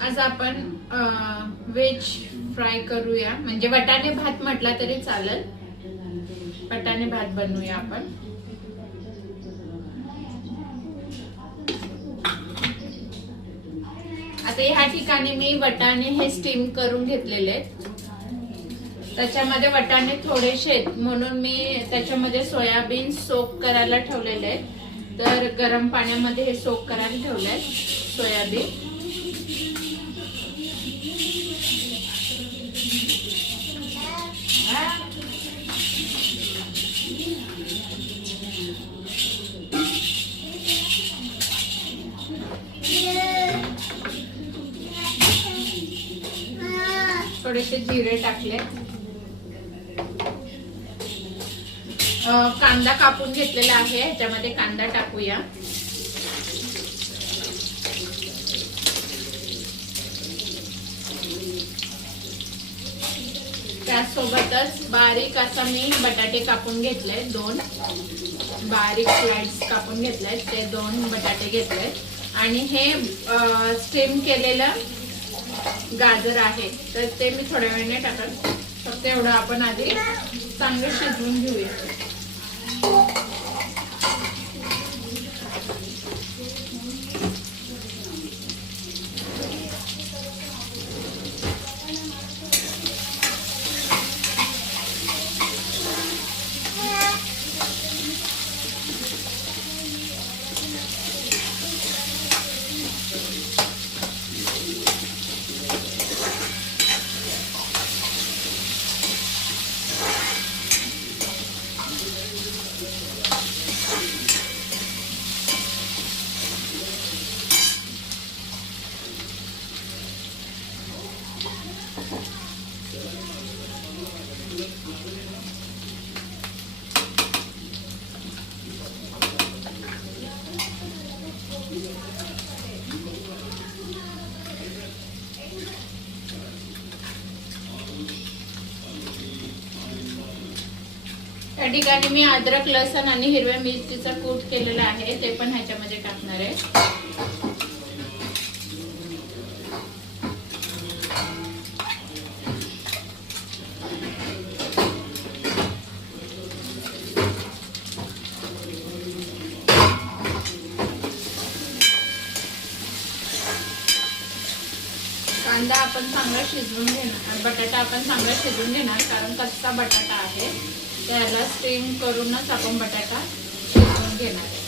आज आपण veg fry करूया, म्हणजे वटाणे भात म्हटला तरी चालेल. वटाणे भात बनवूया आपण. आता ह्या ठिकाणी मी वटाणे हे स्टीम करून घेतलेले आहेत. त्याच्यामध्ये वटाणे थोडेसे आहेत म्हणून मी त्याच्यामध्ये सोयाबीन सोक करायला ठेवलेले आहेत. तर गरम पाण्यामध्ये हे सोक करायला ठेवले आहेत सोयाबीन. थोडेसे जिरे टाकले. कांदा कापून घेतलेला आहे, ह्याच्यामध्ये कांदा टाकूया. त्यासोबतच बारीक असा मी बटाटे कापून घेतले, 2 बारीक स्लाइड्स कापून घेतले, ते 2 बटाटे घेतले. आणि हे स्टीम केलेलं गाजर आहे, तर ते मी थोड्या वेळाने टाकत. फक्त एवढं आपण आधी चांगलं शिजवून घेऊया. या ठिकाणी मी अद्रक, लसण आणि हिरव्या मिरचीचा कूट केलेला आहे, ते पण ह्याच्यामध्ये टाकणार आहे. कांदा आपण चांगला शिजवून घेणार, बटाटा आपण चांगला शिजवून घेणार, कारण कच्चा बटाटा आहे. त्याला स्टीम करूनच आपण बटाटा शिजवून घेणार.